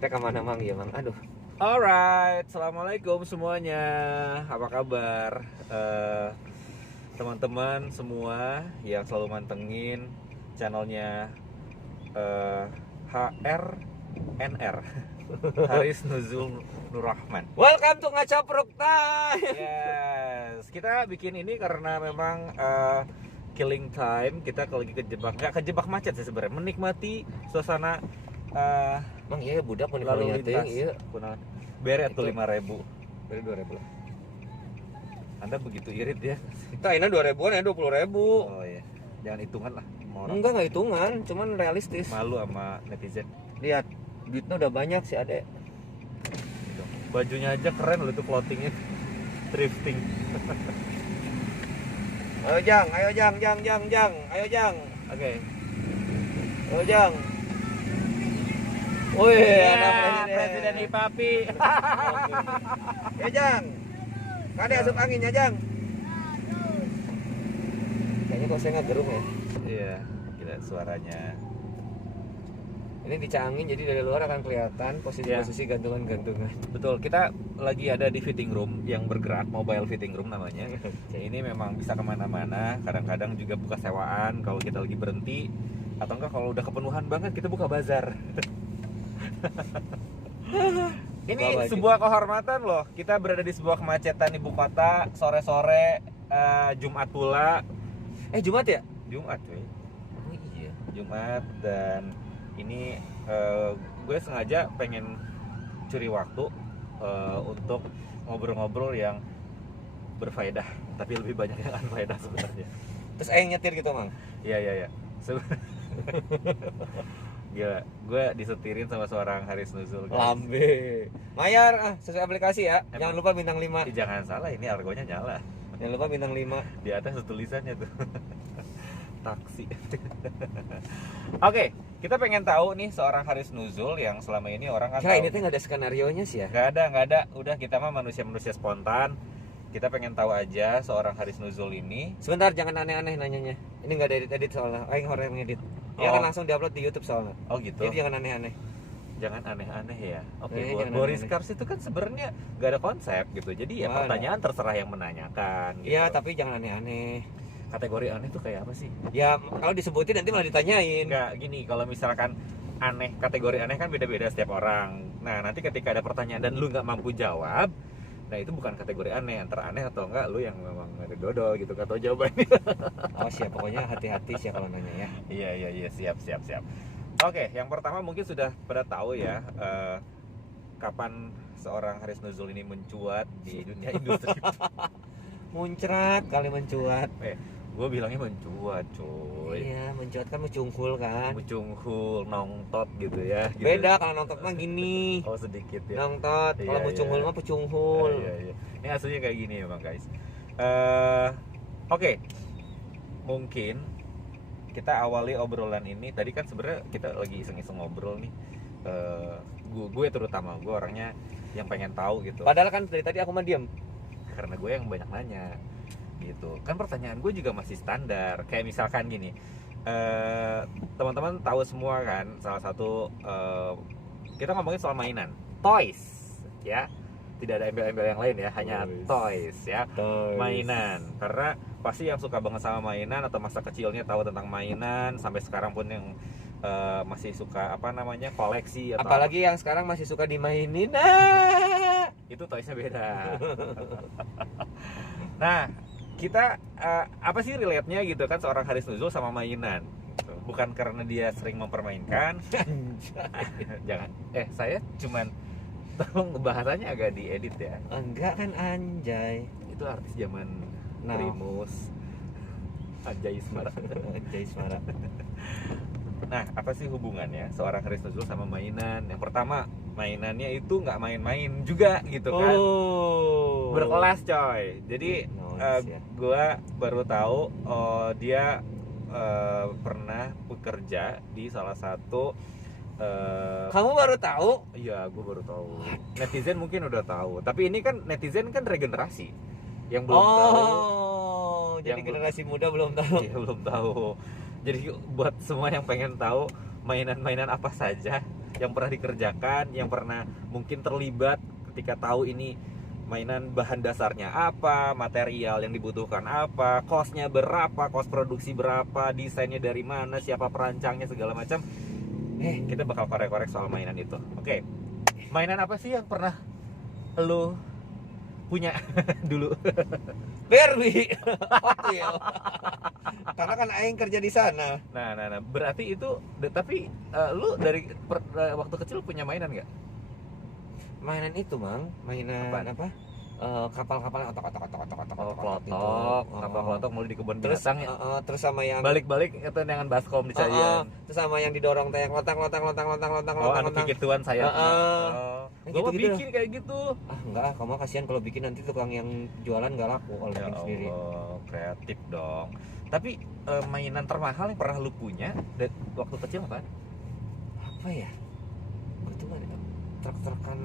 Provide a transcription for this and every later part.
Rekaman mang ya mang. Aduh. Alright, assalamualaikum semuanya. Apa kabar teman-teman semua yang selalu mantengin channelnya HRNR Haris Nuzul Nurrahman. Welcome to Ngacapruk Time. Yes, kita bikin ini karena memang killing time. Kita kalau lagi nggak kejebak macet sih sebenarnya, menikmati suasana Mang iya budak mun lalu lintas. iya. Bere atau Itu. 5.000. Beri 2.000 lah. Anda begitu irit ya. Kita ini 2.000-an ya 20.000. Oh iya, jangan hitungan lah sama orang. Enggak hitungan, cuman realistis. Malu sama netizen. Lihat, duitnya udah banyak sih Ade. Gitu. Bajunya aja keren loh itu clothingnya. Thrifting. Ayo Jang, Ayo Jang. Oke. Ayo Jang. Wih, anak Presiden Hipapi. Ya Jang. Kade asup angin ya Jang. Kayaknya kok saya nggak gerung ya. Iya, gila suaranya. Ini dicangin jadi dari luar akan kelihatan posisi-posisi gantungan-gantungan. Betul, kita lagi ada di fitting room yang bergerak, mobile fitting room namanya. Ini memang bisa kemana-mana. Kadang-kadang juga buka sewaan kalau kita lagi berhenti, atau enggak kalau udah kepenuhan banget kita buka bazar. Ini Baju. sebuah kehormatan loh. Kita berada di sebuah kemacetan ibu kota sore-sore, Jumat pula. Jumat ya? Jumat cuy. Oh iya. Jumat, dan ini gue sengaja pengen curi waktu untuk ngobrol-ngobrol yang berfaedah, tapi lebih banyak yang unfaedah sebenarnya. Terus nyetir gitu mang? Iya. Gila, gue disetirin sama seorang Haris Nuzul, guys. Lambe. Mayar sesuai aplikasi ya. Emang? Jangan lupa bintang 5. Jangan salah, ini argonya nyala. Jangan lupa bintang 5. Di atas tulisannya tuh. Taksi. Oke, kita pengen tahu nih seorang Haris Nuzul yang selama ini orang kan Kira tahu. ini tuh nggak ada skenario-nya sih ya? Nggak ada. Udah, kita mah manusia-manusia spontan. Kita pengen tahu aja seorang Haris Nuzul ini. Sebentar, jangan aneh-aneh nanyanya. Ini nggak ada edit soalnya. Aing orang yang edit. Ya Oh. kan langsung diupload di YouTube soalnya. Oh gitu. Jadi jangan aneh-aneh. Jangan aneh-aneh ya. Oke, Jangan Boris aneh-aneh. Cars itu kan sebenarnya nggak ada konsep gitu. Jadi ya Nggak ada. pertanyaan terserah yang menanyakan. Gitu. Iya, tapi jangan aneh-aneh. Kategori aneh tuh kayak apa sih? Ya kalau disebutin nanti malah ditanyain. Enggak, gini, kalau misalkan aneh, kategori aneh kan beda-beda setiap orang. Nah, nanti ketika ada pertanyaan dan lu nggak mampu jawab, nah itu bukan kategori aneh, antara aneh atau enggak lu yang memang ada dodol gitu atau jawabannya. Oh siap, pokoknya hati-hati sih kalau nanya ya. Iya, siap. Oke, yang pertama mungkin sudah pada tahu ya, kapan seorang Haris Nuzul ini mencuat di dunia industri. Muncrat kali mencuat. Gue bilangnya mencuat, cuy. Iya, mencuat kan mencungkul kan. Mucunghul, nongtot gitu ya. Gitu. Beda kalau nongtot mah gini. Oh, sedikit ya. Nongtot, kalau Iya, mucunghul iya. mah pecinghul. Iya. Ini aslinya kayak gini ya bang guys. Oke. Mungkin kita awali obrolan ini. Tadi kan sebenarnya kita lagi iseng-iseng ngobrol nih. Gue terutama, gue orangnya yang pengen tahu gitu. Padahal kan dari tadi aku mah diam. Karena gue yang banyak nanya gitu. Kan pertanyaan gue juga masih standar. Kayak misalkan gini. Teman-teman tahu semua kan, salah satu kita ngomongin soal mainan, toys ya. Tidak ada embel-embel yang lain ya, hanya toys ya. Mainan. Karena pasti yang suka banget sama mainan atau masa kecilnya tahu tentang mainan, sampai sekarang pun yang masih suka koleksi atau Apalagi yang sekarang masih suka dimainin. Nah. itu toysnya beda. Nah, kita apa sih relate-nya gitu kan seorang Haris Nuzul sama mainan? Bukan karena dia sering mempermainkan. Jangan. Saya cuman tolong bahasanya agak diedit ya. Enggak kan anjay. Itu artis zaman Now. Primus, Anjay Ismara. Anjay Smara. Nah, apa sih hubungannya seorang Haris Nuzul sama mainan? Yang pertama, mainannya itu nggak main-main juga gitu kan. Oh. Berkelas coy. Jadi Noise, ya. gue baru tahu dia pernah bekerja di salah satu Kamu baru tahu? iya, gue baru tahu. Netizen mungkin udah tahu, tapi ini kan netizen kan regenerasi yang belum tahu. Jadi Yang generasi muda belum tahu. Iya, belum tahu. Jadi buat semua yang pengen tahu mainan-mainan apa saja yang pernah dikerjakan, yang pernah mungkin terlibat ketika tahu ini mainan bahan dasarnya apa, material yang dibutuhkan apa, cost-nya berapa, cost produksi berapa, desainnya dari mana, siapa perancangnya, segala macam. Kita bakal korek-korek soal mainan itu. Oke. Mainan apa sih yang pernah lo punya dulu? Barbie. Hotel. Karena kan aing kerja di sana. Nah, berarti itu, tapi lu dari waktu kecil punya mainan nggak? Mainan itu, Mang. Mainan Apaan? apa? Kapal-kapal otok-otok Klotok, kapal klotok mulai di kebun terus binatang ya. terus sama yang Balik-balik itu dengan baskom di Cayan. terus sama yang didorong teh yang lotang. Oh, anu kikituan saya. Gua mau gitu-gitu bikin kayak gitu. Enggak, kamu kasihan kalau bikin nanti tukang yang jualan nggak laku kalau Ya bikin sendiri. Allah, kreatif dong. Tapi mainan termahal yang pernah lu punya waktu kecil apa? Apa ya? Gue tuh ada truk-trukan.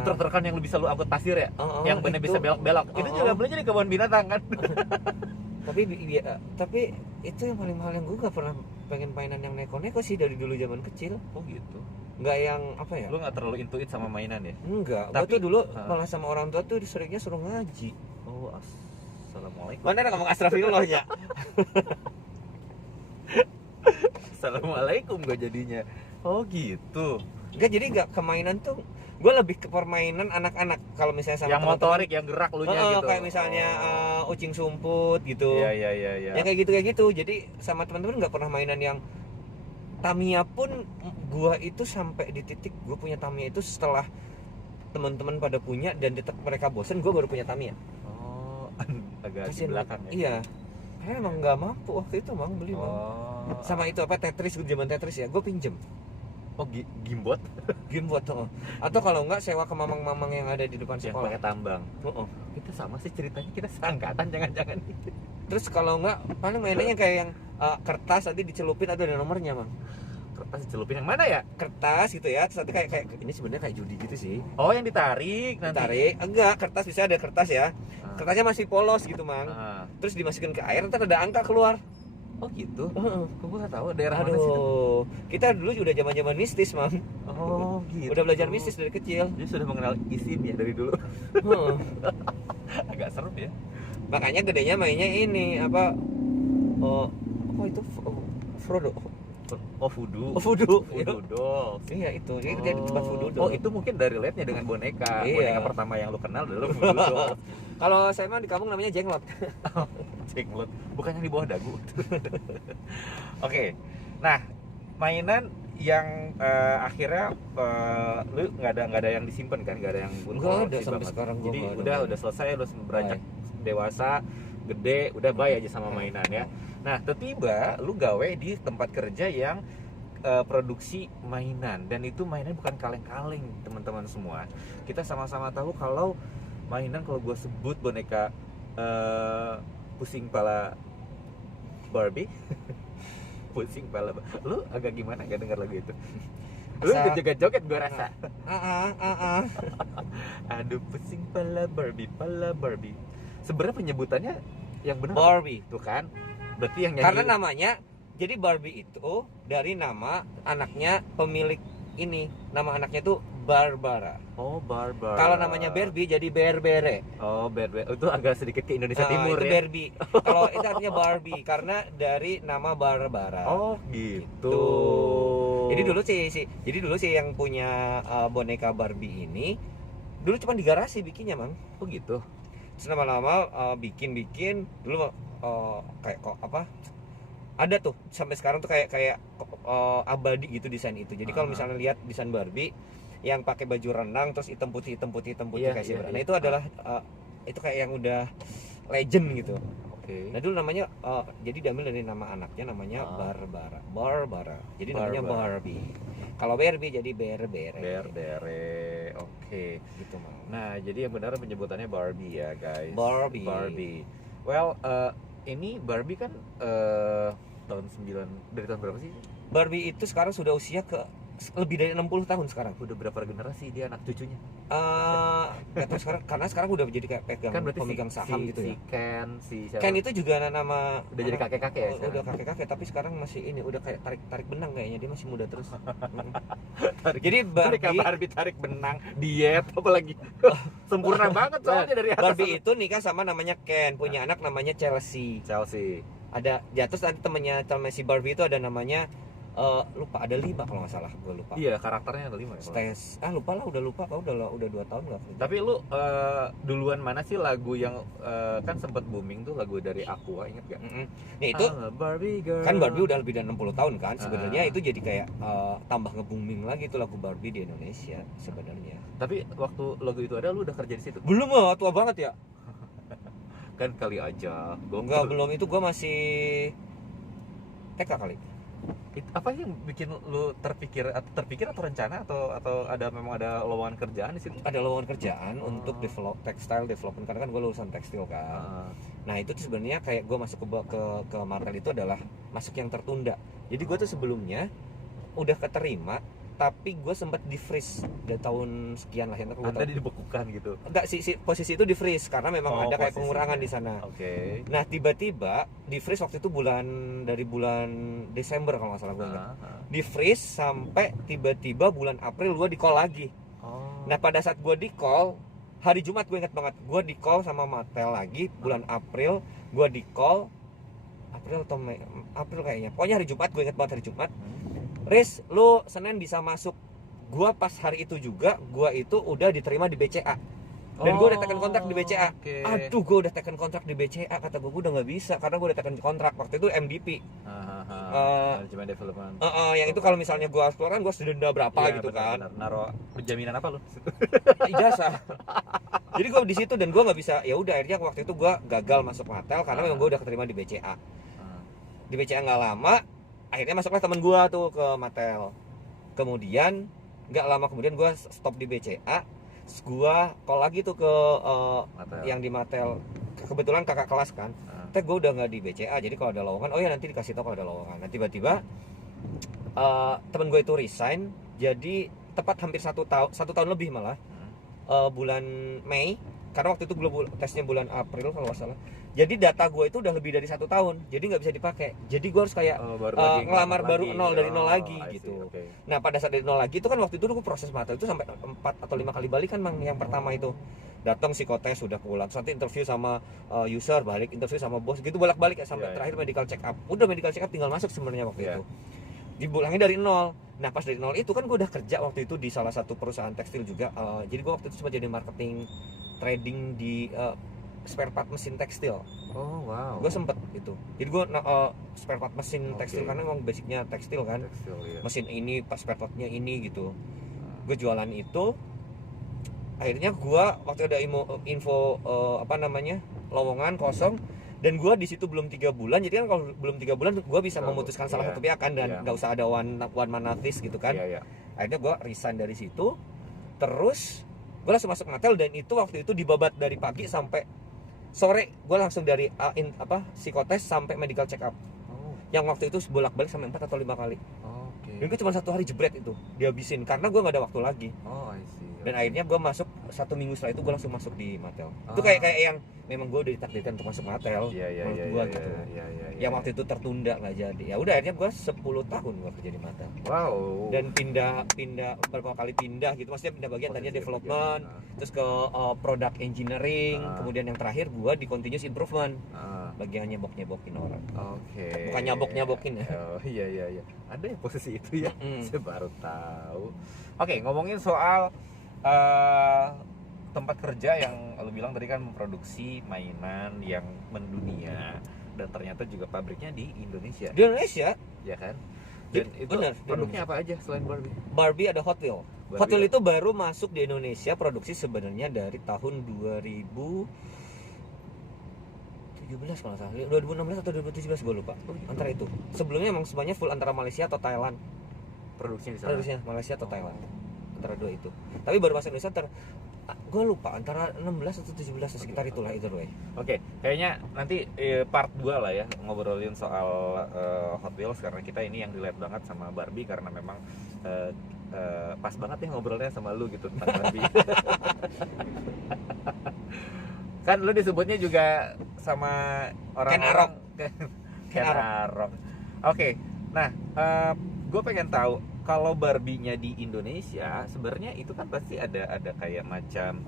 Truk-trukan yang lu bisa lu angkut pasir ya? Yang bener bisa belok-belok. Itu juga belinya di kebun binatang kan? Tapi itu yang paling mahal yang gue gak pernah pengen mainan yang neko-neko sih dari dulu zaman kecil. Oh gitu. Nggak yang apa ya? Lu nggak terlalu intuit sama mainan ya? Enggak. Tapi Gue tuh dulu malah sama orang tua tuh seringnya suruh ngaji. Oh, assalamualaikum. Mana ada ngomong astagfirullah ya? Assalamualaikum gue jadinya. Oh gitu. Enggak, jadi enggak ke mainan tuh. Gue lebih ke permainan anak-anak. Kalau misalnya sama Yang motorik, yang gerak lu nya gitu. Kayak misalnya ucing sumput gitu. Iya. Ya kayak gitu. Jadi sama teman-teman nggak pernah mainan yang Tamiya pun gua itu sampai di titik gua punya Tamiya itu setelah teman-teman pada punya dan mereka bosen, gua baru punya Tamiya. Oh, agak di Kasian belakang ya. Iya. Karena emang nggak mampu waktu itu, Mang, beli, Mang. Oh. Sama itu apa Tetris, zaman Tetris ya, gua pinjem. Oh, gimbot Game buat atau kalau enggak sewa ke mamang-mamang yang ada di depan yang sekolah. pakai tambang. Itu sama sih ceritanya, kita seangkatan jangan-jangan. Terus kalau enggak paling mainannya kayak yang kertas nanti dicelupin atau ada nomornya, Mang. Kertas dicelupin yang mana ya? Kertas gitu ya, terus nanti kayak ini sebenarnya kayak judi gitu sih. Oh, yang ditarik nanti. Tarik, enggak, kertas bisa ada kertas ya. Kertasnya masih polos gitu, Mang. Terus dimasukin ke air, ntar ada angka keluar. Oh gitu. Kok gue gak tahu daerah mana sih itu? Aduh, kita dulu udah zaman-zaman mistis, Mang. Oh gitu. Udah belajar mistis dari kecil. Jadi sudah mengenal isim ya dari dulu. Agak serem ya. Makanya gedenya mainnya ini apa? Apa itu? Frodo. Oh, voodoo. Voodoo. Voodoo dolls. Iya itu. Jadi dia di tempat voodoo doll. Oh, itu mungkin dari liatnya dengan boneka. Iya. Boneka pertama yang lu kenal adalah voodoo dolls. Kalau saya mah di kampung namanya jenglot. Jenglot, bukan yang di bawah dagu. Oke. Nah, mainan yang akhirnya lu nggak ada yang disimpan kan, nggak ada yang Nggak ada sampai sekarang gua. Jadi nggak udah ada. selesai, lu beranjak dewasa, gede, udah bye aja sama mainan ya. Nah, tiba-tiba lu gawe di tempat kerja yang produksi mainan, dan itu mainan bukan kaleng-kaleng, teman-teman semua. Kita sama-sama tahu kalau mainan, kalau gue sebut boneka pusing pala Barbie. Pusing pala. Lu agak gimana gak dengar lagu itu? Lu joget-joget gue rasa. Aduh, pusing pala Barbie. Sebenarnya penyebutannya yang benar Barbie tuh kan? Berarti yang nyanyi. Karena namanya, jadi Barbie itu dari nama anaknya pemilik ini. Nama anaknya tuh Barbara. Oh, Barbara. Kalau namanya Barbie jadi Berbere. Oh, Berbere. Itu agak sedikit ke Indonesia Timur itu ya. Barbie. Kalau itu artinya Barbie karena dari nama Barbara. Oh, gitu. Jadi dulu sih yang punya boneka Barbie ini dulu cuma di garasi bikinnya, Mang. Oh, gitu. Terus lama-lama bikin dulu kayak kok apa? Ada tuh sampai sekarang tuh kayak abadi gitu desain itu. Jadi kalau misalnya lihat desain Barbie yang pakai baju renang terus hitam putih Iya, kayak zebra. iya. Nah, itu adalah itu kayak yang udah legend gitu. Oke. Nah, dulu namanya jadi diambil dari nama anaknya namanya Barbara. Jadi namanya Barbie. Kalau Barbie jadi Berbere. Berbere. Oke. Gitu, Mang. Nah, jadi yang benar penyebutannya Barbie ya, guys. Barbie. Well, ini Barbie kan tahun 9, dari tahun berapa sih? Barbie itu sekarang sudah usia ke lebih dari 60 tahun sekarang. Udah berapa generasi dia anak cucunya? Nggak tahu sekarang, karena sekarang udah jadi kayak Kan berarti pemegang saham gitu ya. si Ken, si siapa? Ken itu juga nama Udah jadi kakek-kakek ya sekarang? udah kakek-kakek, tapi sekarang masih ini udah kayak tarik benang, kayaknya dia masih muda terus. Jadi Barbie tarik benang, diet apalagi. Sempurna banget soalnya dari atas. Barbie itu nikah sama namanya Ken, punya anak namanya Chelsea. Ada terus nanti temennya si Barbie itu ada namanya lupa, ada 5 kalau nggak salah, gue lupa. Iya, karakternya ada 5 ya. Lupa lah, udah lupa, udah 2 tahun nggak. Tapi lu duluan mana sih lagu yang kan sempat booming tuh, lagu dari Aqua, inget gak? Nah itu Barbie girl. Kan Barbie udah lebih dari 60 tahun kan sebenarnya. Itu jadi kayak tambah nge-booming lagi tuh lagu Barbie di Indonesia sebenarnya. Tapi waktu lagu itu ada, lu udah kerja di situ? Belum, tua banget ya. Kan kali aja. Enggak, belum, itu gue masih TK kali. Apa yang bikin lu terpikir atau rencana atau memang ada lowongan kerjaan di situ? Ada lowongan kerjaan untuk textile development, karena kan gue lulusan tekstil kan. Nah itu tuh sebenarnya kayak gue masuk ke Martel itu adalah masuk yang tertunda. Jadi gue tuh sebelumnya udah keterima, tapi gue sempat di freeze dari tahun sekian lah, yang Anda dibekukan gitu? Enggak, si posisi itu di freeze karena memang ada kayak pengurangan di sana. Oke. Nah tiba-tiba di freeze waktu itu dari bulan Desember kalau nggak salah gue ingat. Di freeze sampai tiba-tiba bulan April gue di call lagi. Nah pada saat gue di call hari Jumat, gue ingat banget, gue di call sama Mattel lagi bulan April. Gue di call April atau Mei, April kayaknya, pokoknya hari Jumat, gue ingat banget hari Jumat. Riz, lu Senin bisa masuk. Gua pas hari itu juga, gua itu udah diterima di BCA. Dan gue udah tekan kontrak di BCA. Aduh, gue udah tekan kontrak di BCA. Kata gue udah nggak bisa karena gue udah tekan kontrak. Waktu itu MDP. Management Development. Yang itu kalau misalnya gue harus keluar kan gue denda berapa gitu kan. Naruh jaminan apa lu? Ijazah. Jadi gue di situ dan gue nggak bisa. Ya udah, akhirnya waktu itu gue gagal masuk Mattel karena memang gue udah keterima di BCA. Di BCA nggak lama, akhirnya masuklah teman gue tuh ke Mattel. Kemudian nggak lama kemudian gue stop di BCA. Gue call lagi tuh ke yang di Mattel. Kebetulan kakak kelas kan. Gue udah nggak di BCA, jadi kalau ada lowongan, oh ya nanti dikasih tau kalau ada lowongan. Nah tiba-tiba temen gue itu resign. Jadi tepat hampir 1 tahun lebih malah, bulan Mei. Karena waktu itu tesnya bulan April kalau nggak salah. Jadi data gue itu udah lebih dari 1 tahun, jadi nggak bisa dipakai. Jadi gue harus kayak ngelamar baru dari nol lagi gitu. Nah pada saat dari nol lagi itu kan waktu itu gue proses Mattel itu sampai 4 atau 5 kali balik kan, Mang. Yang pertama itu datang psikotes, sudah pulang, nanti interview sama user, balik interview sama bos, gitu bolak-balik ya sampai terakhir medical check up. Udah medical check up tinggal masuk sebenarnya waktu itu. Dibulangin dari nol. Nah pas dari nol itu kan gue udah kerja waktu itu di salah satu perusahaan tekstil juga. Jadi gue waktu itu cuma jadi marketing trading di spare part mesin tekstil. Oh wow. Gue sempet itu. Jadi gue spare part mesin tekstil karena memang basicnya tekstil kan. Mesin ini, pas spare partnya ini gitu. Gue jualan itu. Akhirnya gue waktu ada info lowongan kosong, dan gue di situ belum 3 bulan. Jadi kan kalau belum 3 bulan gue bisa memutuskan salah satu pihak kan, dan nggak usah ada one man notice gitu kan. Akhirnya gue resign dari situ. Terus gue langsung masuk Mattel, dan itu waktu itu dibabat dari pagi sampai sore. Gue langsung dari psikotes sampai medical check up. Yang waktu itu bolak-balik sampai 4 atau 5 kali. Dan gue cuma 1 hari jebret itu dihabisin karena gue nggak ada waktu lagi. I see. Dan akhirnya gue masuk 1 minggu setelah itu gue langsung masuk di Mattel. Itu kayak yang memang gue udah ditakdirkan untuk masuk Mattel. Menurut gue gitu. Yang waktu itu tertunda nggak jadi. Ya udah, akhirnya gue 10 tahun gue kerja di Mattel. Wow. Dan pindah beberapa kali pindah gitu. Maksudnya pindah bagian, tadinya development, terus ke product engineering, kemudian yang terakhir gue di continuous improvement. Bagian nyebok-nyebokin orang. Bukan nyabok-nyabokin ya. Iya. Ada yang posisi itu ya. Saya baru tahu. Ngomongin soal tempat kerja yang lu bilang tadi kan, memproduksi mainan yang mendunia, dan ternyata juga pabriknya di Indonesia. Di Indonesia, ya kan? Dan itu bener, produknya apa aja selain Barbie? Barbie ada Hot Wheels. Hot Wheels itu baru masuk di Indonesia produksi sebenarnya dari tahun 2017 kalau nggak salah, 2016 atau 2017 gue lupa. Antara itu. Sebelumnya emang semuanya full antara Malaysia atau Thailand. Produksinya di sana. Malaysia atau Thailand. antara dua itu. Tapi baru masuk Indonesia gue lupa antara 16 atau 17 sekitar itulah either way. Oke, kayaknya nanti part 2 lah ya ngobrolin soal Hot Wheels, karena kita ini yang relate banget sama Barbie karena memang pas banget nih ngobrolnya sama lu gitu tentang Barbie. Kan lu disebutnya juga sama orang-orang Ken Arok. Oke, nah gue pengen tahu kalau Barbie-nya di Indonesia sebenarnya itu kan pasti ada kayak macam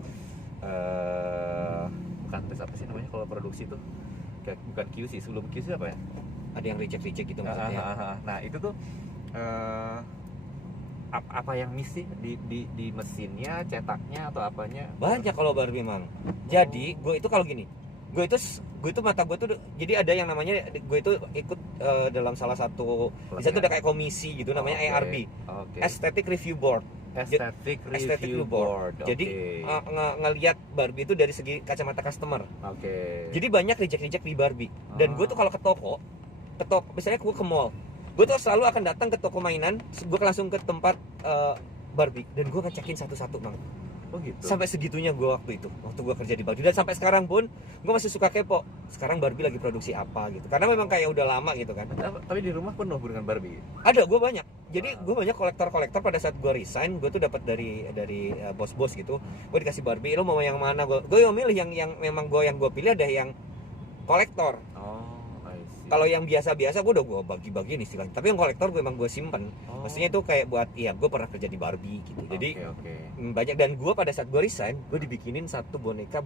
bukan tes apa sih namanya kalau produksi tuh, bukan QC, sebelum QC apa ya? Ada yang reject gitu maksudnya. Nah itu tuh apa yang miss sih di mesinnya, cetaknya atau apanya? Banyak kalau Barbie mang. Jadi gue itu kalau gini, gue itu mata gue tuh jadi ada yang namanya, gue itu ikut dalam salah satu di situ ada kayak komisi gitu namanya ARB, Aesthetic Review Board. Aesthetic Review Board. Jadi ngelihat Barbie itu dari segi kacamata customer. Jadi banyak reject di Barbie. Dan gue tuh kalau ke toko misalnya gue ke mall, gue tuh selalu akan datang ke toko mainan, gue langsung ke tempat Barbie dan gue ngecekin satu-satu bang. Oh gitu. Sampai segitunya gue waktu gue kerja di Barbie, dan sampai sekarang pun gue masih suka kepo. Sekarang Barbie lagi produksi apa gitu, karena memang kayak udah lama gitu kan. Tapi di rumah penuh dengan Barbie. Ada, gue banyak. Jadi gue banyak kolektor pada saat gue resign, gue tuh dapat dari bos-bos gitu. Gue dikasih Barbie, lo mau yang mana? Gue yang milih yang memang gue pilih ada yang kolektor. Kalau yang biasa-biasa gue udah gue bagi-bagi nih istilahnya. Tapi yang kolektor gue emang gue simpen. Maksudnya itu kayak buat, iya gue pernah kerja di Barbie gitu. Jadi banyak, dan gue pada saat gue resign, gue dibikinin satu boneka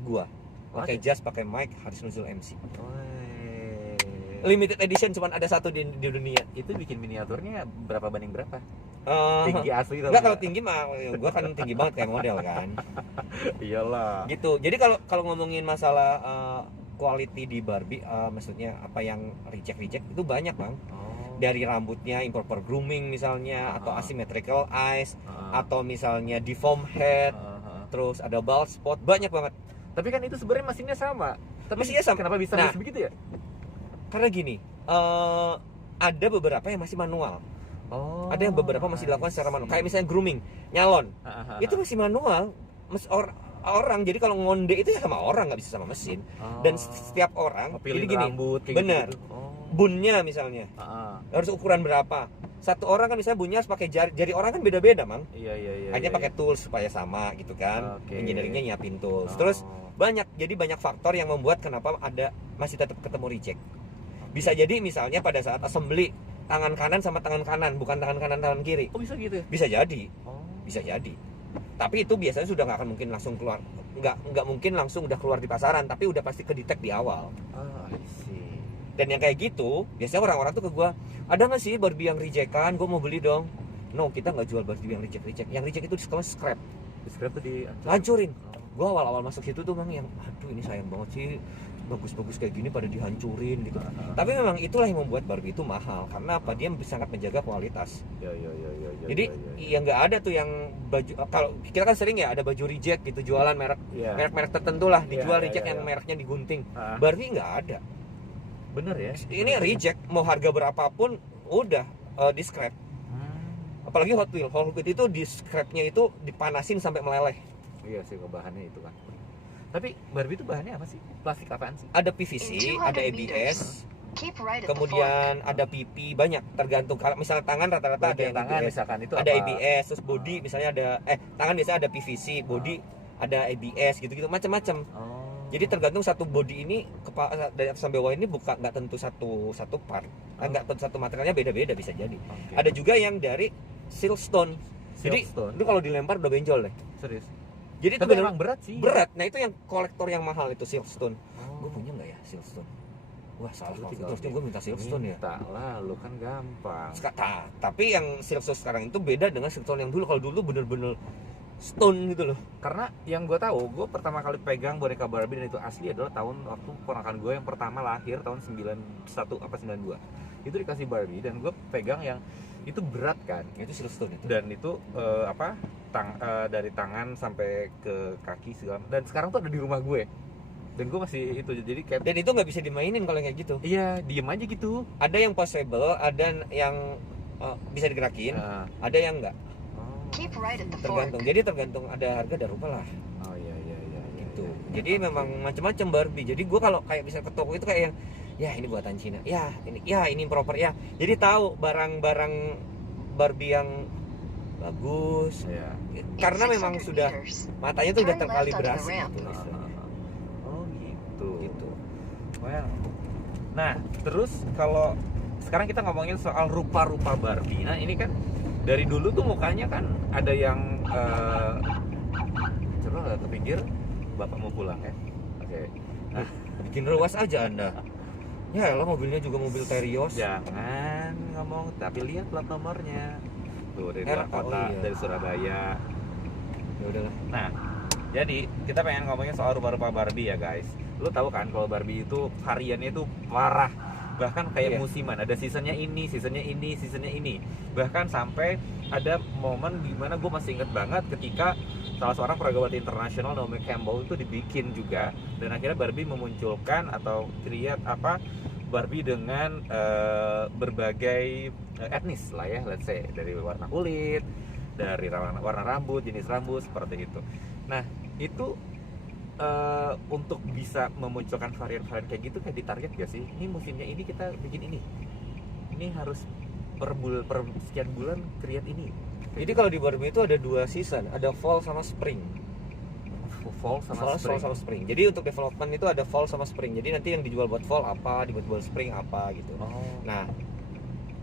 gue. Pakai jas, pakai mic, harus nuzul MC. Limited edition, cuman ada satu di dunia. Itu bikin miniaturnya berapa banding berapa? Tinggi asli tuh. Enggak, kalau tinggi mah gue kan tinggi banget kayak model kan. Iyalah. Gitu. Jadi kalau ngomongin masalah quality di Barbie, maksudnya apa yang reject itu banyak bang. Dari rambutnya improper grooming misalnya, atau asymmetrical eyes, atau misalnya deform head, terus ada bald spot, banyak banget. Tapi kan itu sebenarnya mesinnya sama. Tapi mesinnya sama. Kenapa bisa begitu ya? Karena gini, ada beberapa yang masih manual. Ada yang beberapa masih dilakukan secara manual. Kayak misalnya grooming, nyalon, itu masih manual. Orang jadi kalau ngonde itu ya sama orang, nggak bisa sama mesin. Dan setiap orang jadi gini, bener gitu. Bunnya misalnya harus ukuran berapa, satu orang kan misalnya bunnya harus pakai jari orang kan beda-beda mang. Hanya pakai tools supaya sama gitu kan. Engineeringnya nyiapin tools. Terus jadi banyak faktor yang membuat kenapa masih tetap ketemu reject. Bisa jadi misalnya pada saat assembly tangan kanan sama tangan kanan, bukan tangan kanan tangan kiri. Bisa gitu ya? Bisa jadi. Tapi itu biasanya sudah nggak akan mungkin langsung keluar, nggak mungkin langsung udah keluar di pasaran, tapi udah pasti kedetek di awal. I see. Dan yang kayak gitu biasanya orang-orang tuh ke gua, ada nggak sih Barbie yang rejectan, gua mau beli dong. No, kita nggak jual Barbie yang reject. Yang reject itu scrap. Scrap tuh dihancurin. Gua awal-awal masuk situ tuh bang, yang aduh ini sayang banget sih, bagus-bagus kayak gini pada dihancurin gitu. Tapi memang itulah yang membuat Barbie itu mahal, karena apa? Dia sangat menjaga kualitas. Jadi ya nggak ada tuh yang baju, kalau kita kan sering ya ada baju reject gitu, jualan merek tertentu lah dijual reject yang mereknya digunting. Barbie nggak ada. Bener ya? Ini reject, mau harga berapapun udah di scrap. Apalagi Hot Wheels itu di scrapnya itu dipanasin sampai meleleh. Iya sih, bahannya itu kan. Tapi Barbie itu bahannya apa sih? Plastik apaan sih? Ada PVC, ada ABS, kemudian ada PP, banyak tergantung. Kalau misalnya tangan rata-rata ada yang tangan ABS, misalkan itu ada apa? ABS, terus body misalnya ada tangan biasanya ada PVC, body ada ABS gitu-gitu macam-macam. Jadi tergantung satu body ini dari atas sampai bawah ini nggak tentu satu part, nggak tentu satu materialnya, beda-beda bisa jadi. Ada juga yang dari siltstone. Jadi itu kalau dilempar udah benjol deh. Serius? Jadi tapi itu memang berat sih. Berat. Nah itu yang kolektor yang mahal itu siltstone. Gue punya nggak ya siltstone? Wah salah, terusnya gue minta siltstone ya. Minta lah, lu kan gampang. Tapi yang siltstone sekarang itu beda dengan siltstone yang dulu. Kalau dulu bener-bener stone gitu loh. Karena yang gue tahu, gue pertama kali pegang boneka Barbie dan itu asli adalah tahun waktu ponakan gue yang pertama lahir tahun 91 apa 92. Itu dikasih Barbie dan gue pegang yang itu berat kan. Itu siltstone itu. Dan itu dari tangan sampai ke kaki segala. Dan sekarang tuh ada di rumah gue. Dan gue masih itu, jadi kayak, dan itu nggak bisa dimainin kalau kayak gitu. Iya, diem aja gitu. Ada yang possible, ada yang bisa digerakin, ada yang enggak. Keep right at the Tergantung. fork. Jadi tergantung ada harga ada rupa lah. Oh iya iya iya. Gitu. Iya. Jadi memang macam-macam Barbie. Jadi gue kalau kayak bisa ke toko itu kayak yang ya ini buatan Cina, ya ini proper ya. Jadi tahu barang-barang Barbie yang bagus. Iya. Karena In memang 600 sudah meters, matanya tuh udah turn left terkalibrasi onto the ramp. gitu. Oh gitu. Gitu. Well. Nah, terus kalau sekarang kita ngomongin soal rupa-rupa Barbie. Nah, ini kan dari dulu tuh mukanya kan ada yang coba nggak kepikir bapak mau pulang ya. Oke. Nah, Bikin ruas aja Anda. Ya elah mobilnya juga mobil Terios. jangan ngomong, tapi lihat plat nomornya. Tuh dari luar Oh, kota, iya. dari Surabaya. Ya udahlah. Nah, jadi kita pengen ngomongin soal rupa-rupa Barbie ya guys. Lu tahu kan kalau Barbie itu variannya itu parah. Bahkan kayak Iya. musiman, ada seasonnya ini, seasonnya ini, seasonnya ini. Bahkan sampai ada momen dimana gue masih inget banget ketika salah seorang peragawati internasional Naomi Campbell itu dibikin juga. Dan akhirnya Barbie memunculkan atau create apa Barbie dengan berbagai etnis lah ya, let's say dari warna kulit, dari warna rambut, jenis rambut seperti itu. Nah itu untuk bisa memunculkan varian-varian kayak gitu kayak ditarget gak sih? Ini musimnya ini kita bikin ini harus per sekian bulan create ini. Jadi kalau di Barbie itu ada 2 season, ada fall sama spring. Fall sama Fall sama spring. Jadi untuk development itu ada fall sama spring. Jadi nanti yang dijual buat fall apa, dijual spring apa gitu. Oh. Nah,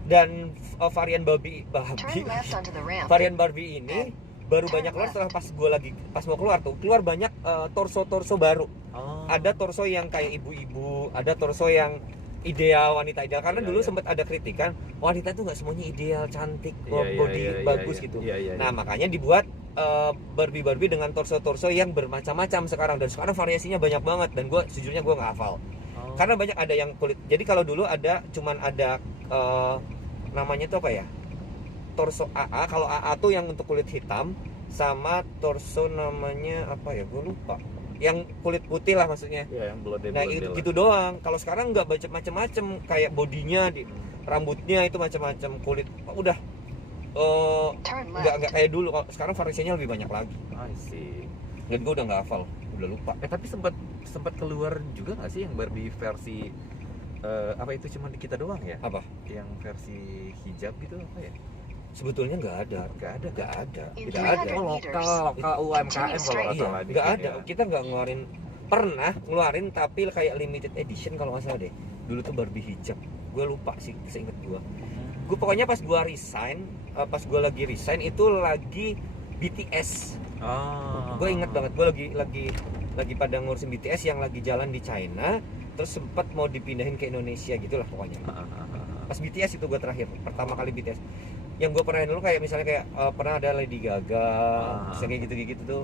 dan varian Barbie Turn left onto the ramp. varian Barbie ini baru banyak keluar setelah pas mau keluar tuh keluar banyak torso baru. Oh. Ada torso yang kayak ibu-ibu, ada torso yang ideal, wanita ideal. Karena Iya, dulu iya. sempat ada kritikan wanita itu nggak semuanya ideal, cantik, Iya, body iya, bagus iya, gitu. iya, iya, Nah iya. makanya dibuat Barbie dengan torso yang bermacam-macam sekarang, dan sekarang variasinya banyak banget, dan sejujurnya gue nggak hafal. Oh. Karena banyak ada yang kulit. Jadi kalau dulu cuman ada namanya itu apa ya, torso AA. Kalau AA tuh yang untuk kulit hitam, sama torso namanya apa ya, gue lupa, yang kulit putih lah maksudnya. Iya, yang blonde Nah gitu doang. Kalau sekarang nggak baca macam-macam, kayak bodinya, rambutnya itu macam-macam, kulit udah Turn nggak left. kayak dulu. Kalau sekarang variasinya lebih banyak lagi. I see. Dan gue udah nggak hafal, udah lupa. Tapi sempat keluar juga nggak sih yang Barbie versi apa itu cuma di kita doang ya? Apa? Yang versi hijab gitu apa ya? Sebetulnya nggak ada. Nggak ada. Nggak ada. In Tidak ada. 300 Oh, lokal UMKM kalau nggak Iya, salah nggak bikin ada. ya. Kita nggak ngeluarin. Pernah ngeluarin tapi kayak limited edition kalau nggak salah deh. Dulu tuh Barbie hijab. Gue lupa sih, seinget gue. Gue pokoknya pas gue resign, pas gue lagi resign itu lagi BTS. Oh. Gue inget banget, gue lagi pada ngurusin BTS yang lagi jalan di China, terus sempat mau dipindahin ke Indonesia gitulah pokoknya. Pas BTS itu gue terakhir, pertama kali BTS. Yang gue pernah dulu kayak misalnya kayak pernah ada Lady Gaga, kayak gitu tuh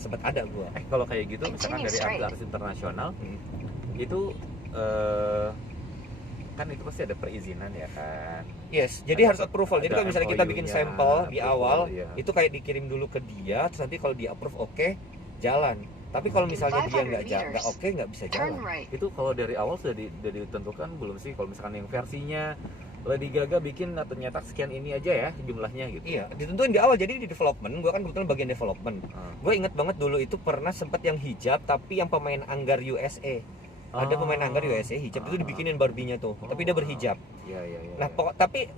sempat ada gue. Kalau kayak gitu misalkan Continue dari straight. artis internasional itu kan itu pasti ada perizinan ya kan. Yes, jadi Ada- harus approval. Jadi ada kalau misalnya kita bikin MOU-nya, sampel di approval, awal, iya. itu kayak dikirim dulu ke dia, terus nanti kalau dia approve oke, jalan. Tapi kalau misalnya dia 500 nggak meters. oke, nggak bisa Turn jalan. right. Itu kalau dari awal sudah ditentukan belum sih kalau misalkan yang versinya Lady Gaga bikin atau nyetak sekian ini aja ya jumlahnya gitu. Iya, ditentuin di awal. Jadi di development, gue kan kebetulan bagian development. Gue inget banget dulu itu pernah sempat yang hijab, tapi yang pemain Anggar USA. Ada pemain Anggar USA hijab itu dibikinin Barbie-nya tuh, tapi dia berhijab. Iya. Nah, tapi